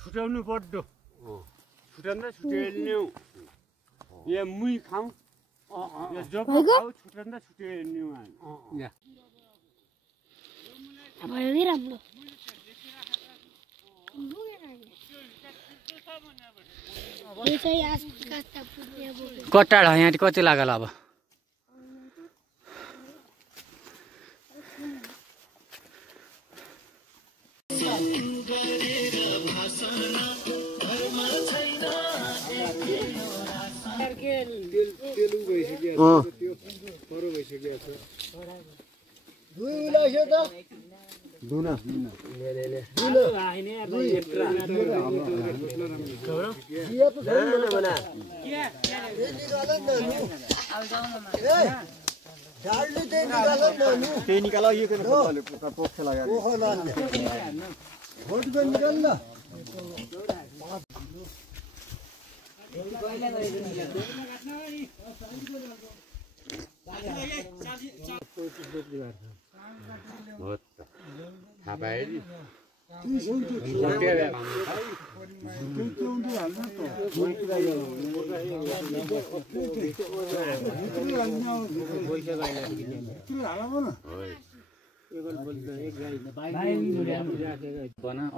छुट्याउनु पर्दो छुट्याउँदा छुट्याइल्ने यहाँ मुई खाऊ यहाँ जब खाऊ छुट्याउँदा छुट्याइल्ने भयो नि राम्रो कट्टा यहाँ कति लाग्यो अब निकालो ये पोख लगा भोट को निकाल ला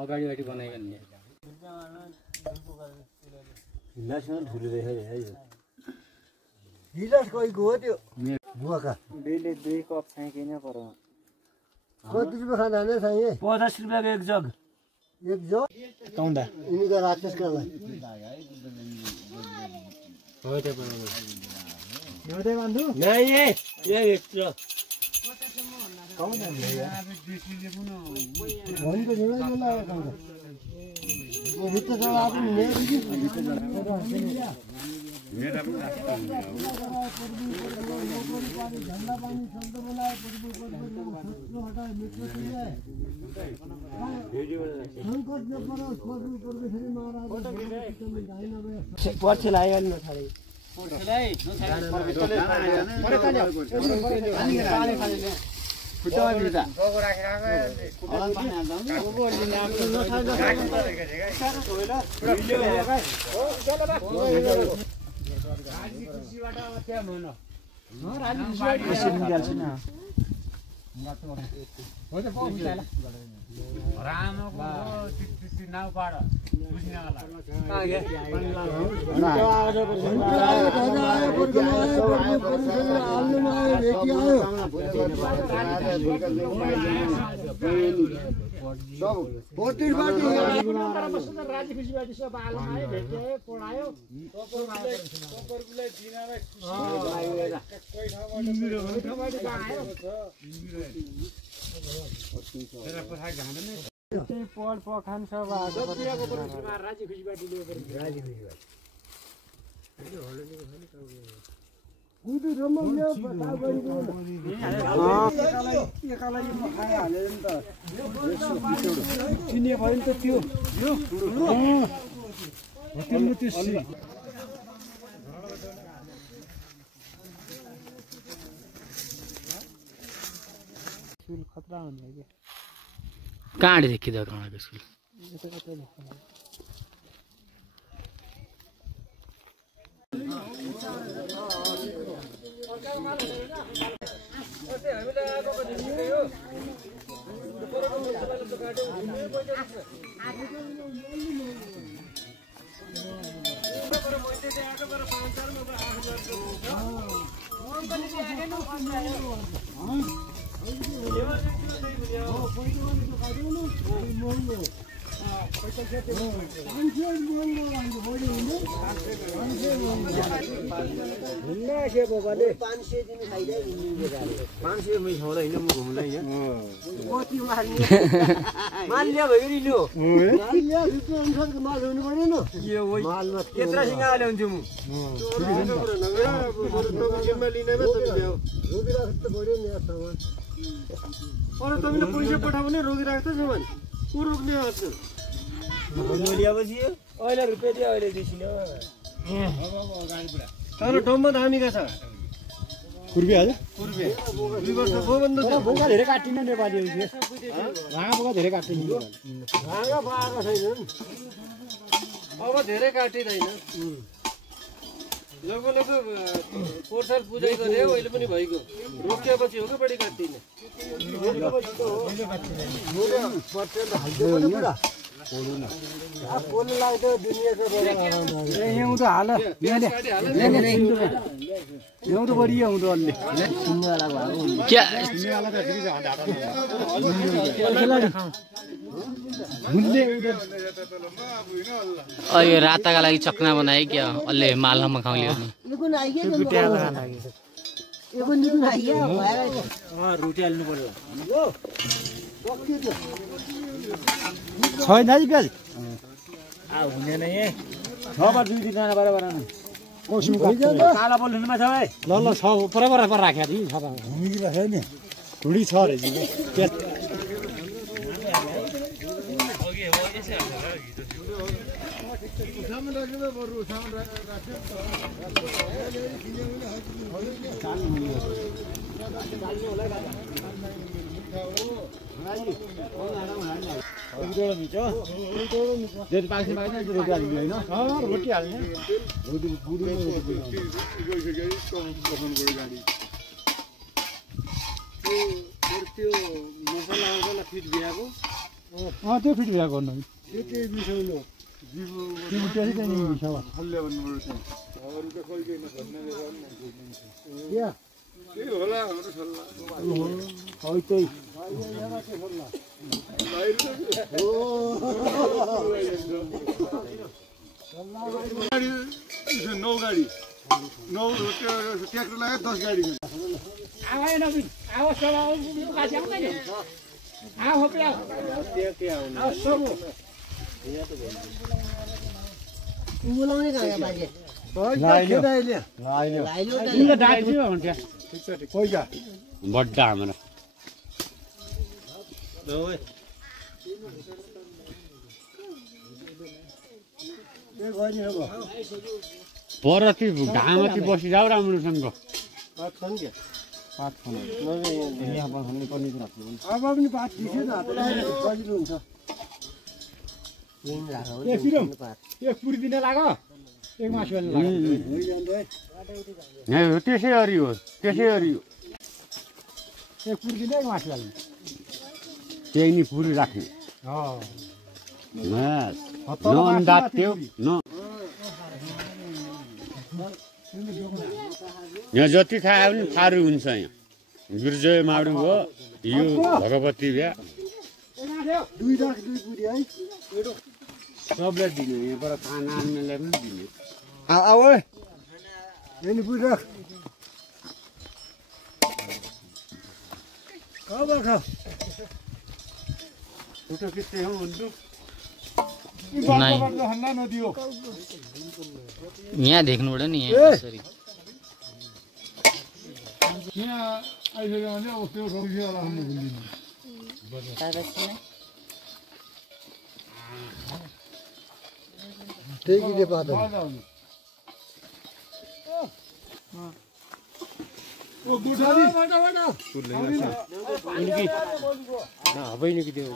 अगाडि बनाएको नि गिलास कोहीको हो त्यो बुवाका डेली 2 कप छाइकिन पर कति रुपियाँ खाना हाल्ने चाहिए 50 रुपियाँको एक जग कौंदा इनका राक्षस का ला हो त्यो बराबर न्योते बन्धु नहीं ये एक्स्ट्रा कौंदा भनी तो जोड़ा जोड़ा कौंदा वो भित्र जोड़ा आपने ले दी मेरा झंडा पानी शब्द बोलाए हटाए मित्र संकट में पड़ो खोजू करके श्री महाराज पर्छ लाग्यो नि नछाडे खुट्टामा बिर्ता गोगो राखेर अलग पानी हाल्दा हुन्छ गोगो लिने आफ्नो नछाड्दा राजी खुसीबाट त्यहाँ भन राजी खुसीबाट निकाल्छु न हो त पाउ मिलाला रामको तिती नाउ पाड बुझ्नेवाला आगे राजी खुसीबाट सब आलमा आयो भेट्यो पढायो पढ पखान सब राजी खुसीबाट राजी खुसीबाट कुदु रमाइलो बताउ गरिको एकालाई म खाए हाले नि त चिने भयो नि त त्यो यो तिम्रो त्यो सुल खतरा हुन्छ के कहाँबाट देखिँदा कहाँको स्कुल पैसा पठाउने रोगिरहेको छ भने को रोक्ने आजकल अहिले रुपियाँ दियो अहिले दिसिन तर डम्म दामीका छ कुर्बी हजुर कुर्बी 2 वर्ष भयो भन्नु छ बोका धेरै काटिन नेपाली हो भागा बोका धेरै काटिन भागा बागा छैन अब धेरै काटिँदैन लोकलेको पोर्साल पूजै गरे अहिले पनि भइगयो रोकिएपछि हो कि बढी काट्दिने यो राताका लागि चक्ना बनाए क्या अलि मालमा खाउने छैन है प्याज हुँदैन यही 6 बार 2 दिन जाना बराबर काला बोल हुनुमा छ है ल ल 6 बराबर राख्या दि छ नि घुडी छ रे त्यो फिट बिहा गर्नु नौ गाडी 9 ट्र्याक्टर लगायो 10 गाडी बड्डा हाम्रो परति घामति बसिजाऊ राम्रोसँग अब पनि बात ठिकै छ सजिलो हुन्छ एक पुरी दिन लाग्यो एक मासु त्यसै गरी हो एक पुरी दिन एक मासु हाल्नु त्यही नि पुरी राख्ने यहाँ जति खायो भने थारू हुन्छ यहाँ गिर्जय माडु भयो यो भगवती बिहा 2 लाख 2 पुरी है सबलाई दिने यहाँबाट खाना आन्नेलाई पनि दिने आओ यही पुरी राख खा फोटो खिच्दै हो हुन्छु यहाँ देख्नुबाट नि यहाँ यसरी बहिनीको त्यो